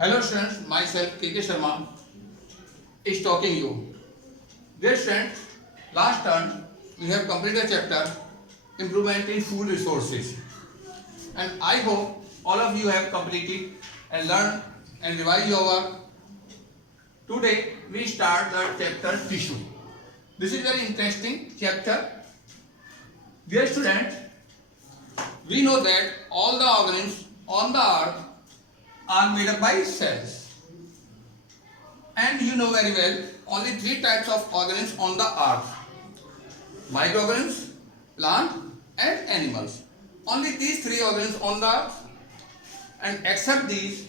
Hello students, myself K.K. Sharma is talking you. Dear students, last term we have completed the chapter Improvement in Food Resources, and I hope all of you have completed and learned and revised your work. Today we start the chapter Tissue. This is very interesting chapter. Dear students, we know that all the organisms on the earth are made up by cells, and you know very well only three types of organisms on the earth: microorganisms, plant and animals. Only these three organisms on the earth, and except these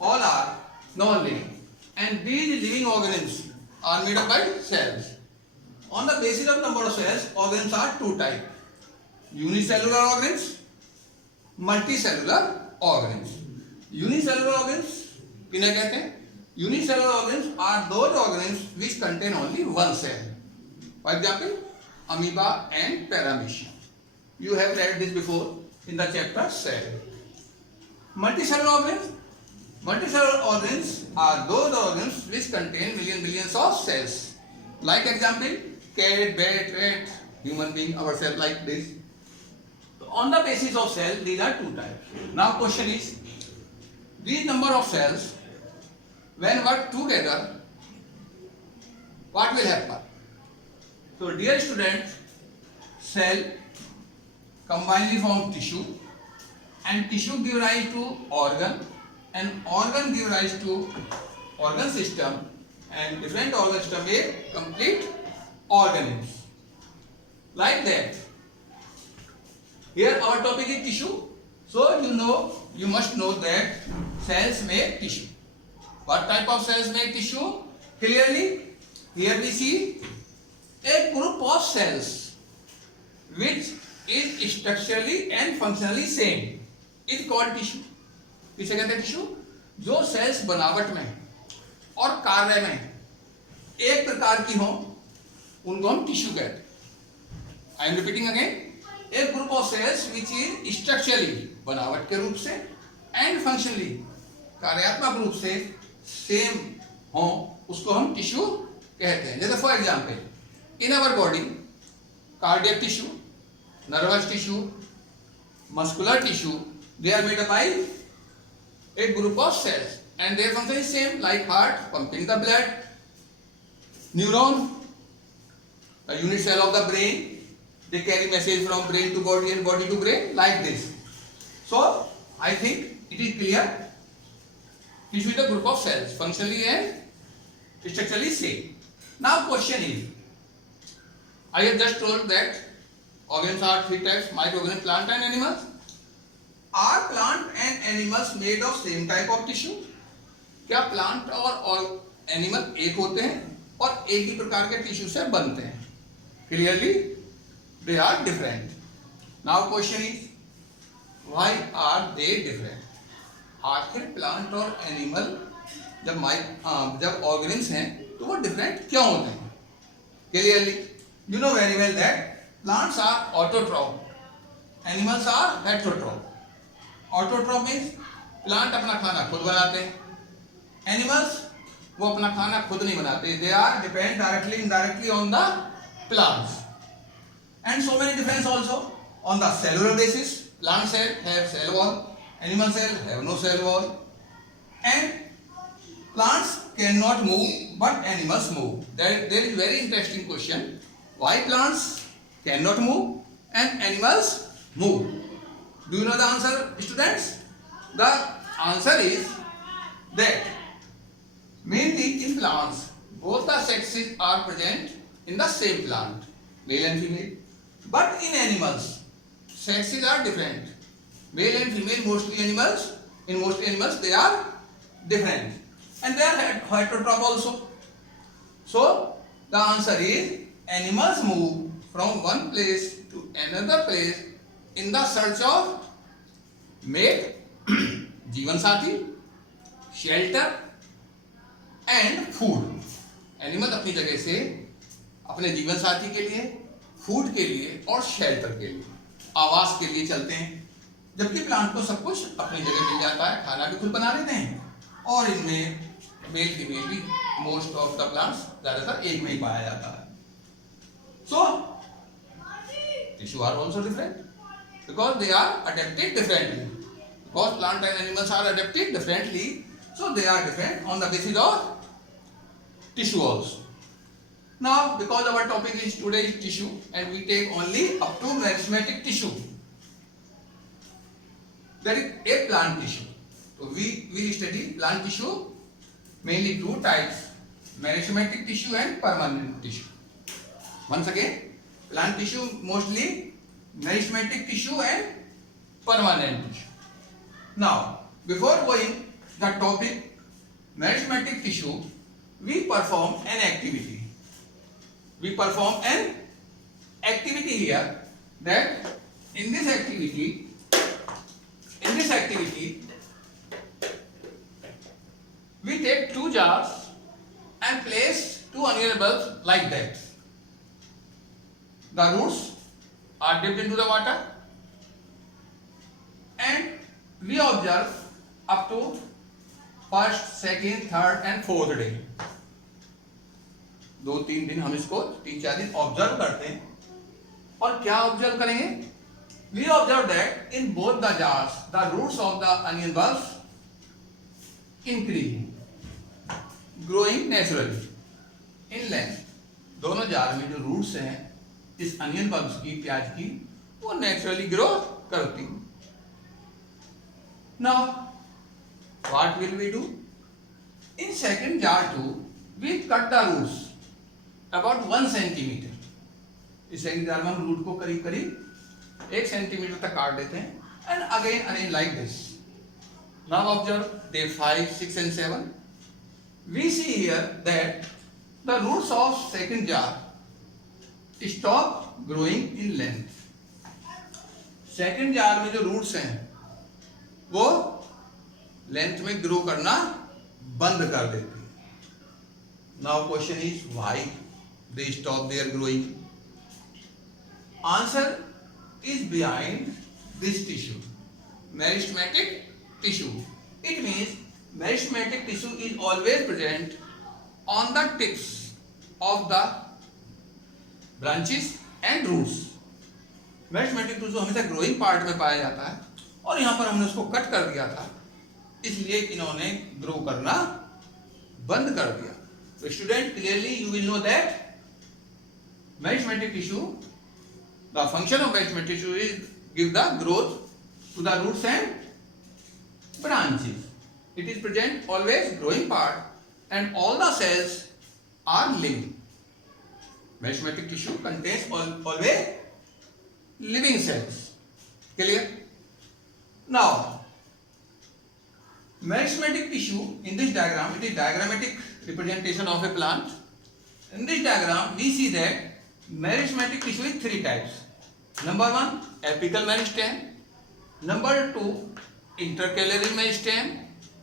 all are non-living, and these living organisms are made up by cells. On the basis of number of cells, organisms are two types: unicellular organisms, multicellular organisms. Unicellular organisms किन्हें कहते हैं? Unicellular organisms are those organisms which contain only one cell. For example, amoeba and paramecia. You have read this before in the chapter cell. Multicellular organisms. Multicellular organisms are those organisms which contain millions of cells. Like example, cat, bat, rat, human being, ourselves, like this. So on the basis of cell, these are two types. Now question is, these number of cells, when work together, what will happen? So dear students, cell combinedly form tissue, and tissue give rise to organ, and organ give rise to organ system, and different organ system make complete organisms. Like that. Here our topic is tissue. So you must know that cells make tissue. What type of cells make tissue? Clearly, here we see a group of cells which is structurally and functionally same. It's called tissue. किसे कहते हैं tissue? जो sales बनावट में और कार्य में एक प्रकार की हो, उनको हम टिश्यू कहते हैं. I am repeating again. एक group of cells which is structurally बनावट के रूप से एंड फंक्शनली कार्यात्मक रूप से सेम हो, उसको हम टिश्यू कहते हैं. जैसे for example in our body cardiac tissue, nervous tissue, muscular tissue, they are made up by a group of cells and their function is same, like heart pumping the blood, neuron, the unit cell of the brain, they carry message from brain to body and body to brain, like this. So I think it is clear. Tissue is a group of cells, functionally and structurally same. Now question is, I have just told that organs are three types: microorganisms, plant and animals. Are plant and animals made of same type of tissue? क्या plant और animal एक होते हैं और एक ही प्रकार के tissue से बनते हैं? Clearly they are different. Now question is, why are they different? आखिर प्लांट और एनिमल जब ऑर्गेनिम्स हैं तो वो डिफरेंट क्यों होते हैं? Clearly you know very well that plants are autotroph, animals are heterotroph. Autotroph means plant अपना खाना खुद बनाते हैं, एनिमल्स वो अपना खाना खुद नहीं बनाते. They are depend directly indirectly on the plants. And so many difference also on the cellular basis. Plant cell have cell wall, animal cell have no cell wall. And plants can not move but animals move. There is very interesting question, why plants can not move and animals move? Do you know the answer, students? The answer is that mainly in plants, both the sexes are present in the same plant, male and female. But in animals, sexes are different. Male and female, in mostly animals, they are different. And they are heterotroph also. So, the answer is, animals move from one place to another place in the search of mate, जीवन साथी, shelter and food. Animal अपनी जगह से अपने जीवन साथी के लिए, फूड के लिए और शेल्टर के लिए, आवास के लिए चलते हैं. जबकि प्लांट को सब कुछ अपनी जगह मिल जाता है, खाना भी खुद बना लेते हैं. और इनमें मेल फीमेल भी मोस्ट ऑफ द प्लांट्स ज्यादातर एक में ही पाया जाता है. So tissue are also different because they are adapted differently. Because plant and animals are adapted differently, so they are different on the basis of tissue also. Now, because our topic is today is tissue, and we take only up to meristematic tissue. That is a plant tissue. So we will study plant tissue mainly two types: meristematic tissue and permanent tissue. Once again, plant tissue mostly meristematic tissue and permanent tissue. Now, before going the topic meristematic tissue, we perform an activity. We perform an activity here, that in this activity we take two jars and place two onion bulbs like that. The roots are dipped into the water and we observe up to first, second, third and fourth day. 2-3 दिन हम इसको 3-4 दिन observe करते हैं. और क्या observe करेंगे? We observe that in both the jars the roots of the onion bulbs increase, growing naturally in length. दोनों जार में जो रूट्स हैं इस अनियन बल्ब्स की, प्याज की, वो नेचुरली ग्रो करती. Now what will we do? In second jar too we cut the roots about 1 centimeter. इस सेकंड जार में हम रूट को करीब करीब 1 सेंटीमीटर तक काट देते हैं. And again arrange like this. Now observe day 5, 6 and 7. We see here that the roots of second jar stop growing in length. Second jar में जो रूट्स हैं वो लेंथ में ग्रो करना बंद कर देती है. Now question is why they stop their growing? Answer is behind this tissue, meristematic tissue. It means meristematic tissue is always present on the tips of the branches and roots. meristematic tissue हमेशा growing part में पाया जाता है और यहाँ पर हमने उसको कट कर दिया था, इसलिए इन्होंने ग्रो करना बंद कर दिया. So student, clearly you will know that meristematic tissue, the function of meristematic tissue is give the growth to the roots and branches. It is present always growing part and all the cells are living. Meristematic tissue contains always living cells. Clear? Now, meristematic tissue in this diagram, it is diagrammatic representation of a plant. In this diagram, we see that meristematic tissue is 3 types. Number 1, apical meristem. Number 2, intercalary meristem.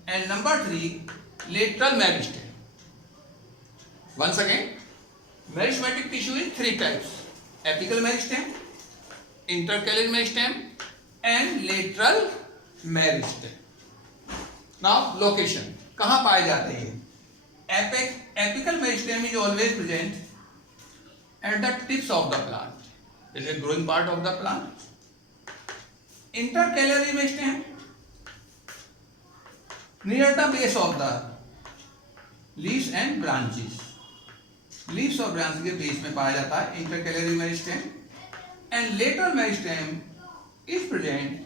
And number 3, lateral meristem. Once again, meristematic tissue is 3 types: apical meristem, intercalary meristem, and lateral meristem. Now, location. कहाँ पाए जाते हैं? Apical meristem is always present at the tips of the plant. It is a growing part of the plant. Intercalary meristem near the base of the leaves and branches. Leaves और branches के base में पाया जाता है intercalary meristem. And lateral meristem is present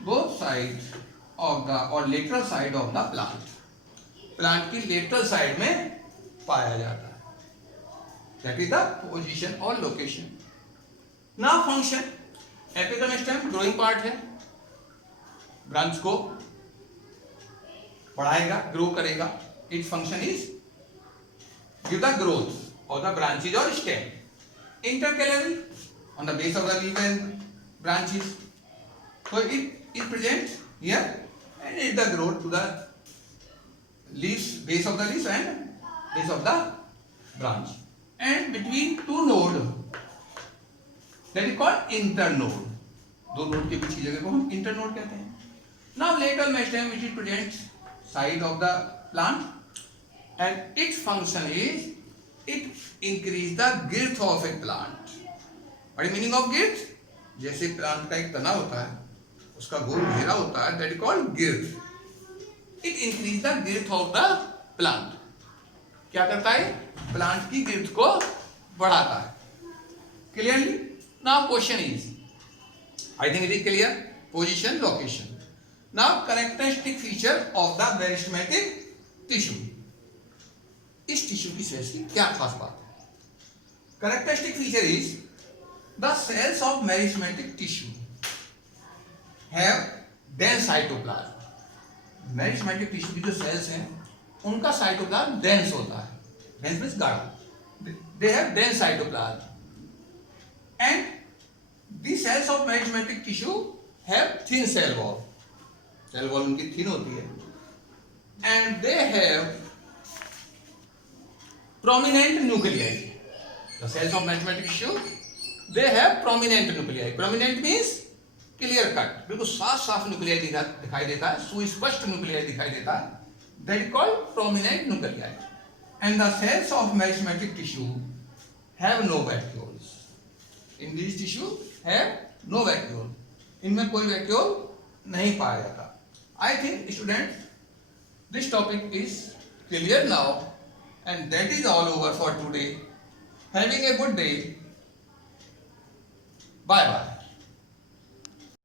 both sides of the or lateral side of the plant. Plant की lateral side में पाया जाता है. That is the position or location. Now function. Apical meristem growing part है, branch को बढ़ाएगा, grow करेगा. Its function is give the growth of the branches or stem. Intercalary on the base of the leaf and branches. So it is present here and it is the growth to the leaves, base of the leaves and base of the branch. And between two nodes, that is called internode. दो node के बीच की जगह को हम internode कहते हैं. Now lateral meristem which is present side of the plant, and its function is it increase the girth of a plant. What is meaning of girth? जैसे plant का एक तना होता है, उसका गोल घेरा होता है, that is called girth. It increase the girth of the plant. क्या करता है? प्लांट की girth को बढ़ाता है. Clearly? Now question is, I think it is clear. Position, location. Now characteristic feature of the meristematic tissue. इस tissue की sales की क्या खास बात है? Characteristic feature is the cells of meristematic tissue have dense cytoplasm. Meristematic tissue की जो cells हैं, उनका cytoplasm dense होता है. Dense means गाढ़ा. They have dense cytoplasm. And the cells of meristematic tissue have thin cell wall. Cell wall उनकी thin होती है. And they have prominent nuclei. The cells of meristematic tissue, they have prominent nuclei. Prominent means clear cut. बिल्कुल साफ साफ nuclei दिखाई देता है, सुस्पष्ट nuclei दिखाई देता है. That is called prominent nuclei. And the cells of meristematic tissue have no vacuoles. In these tissue have no vacuole. इनमें कोई vacuole नहीं पाया जाता. I think students, this topic is clear now, and that is all over for today. Having a good day. Bye bye.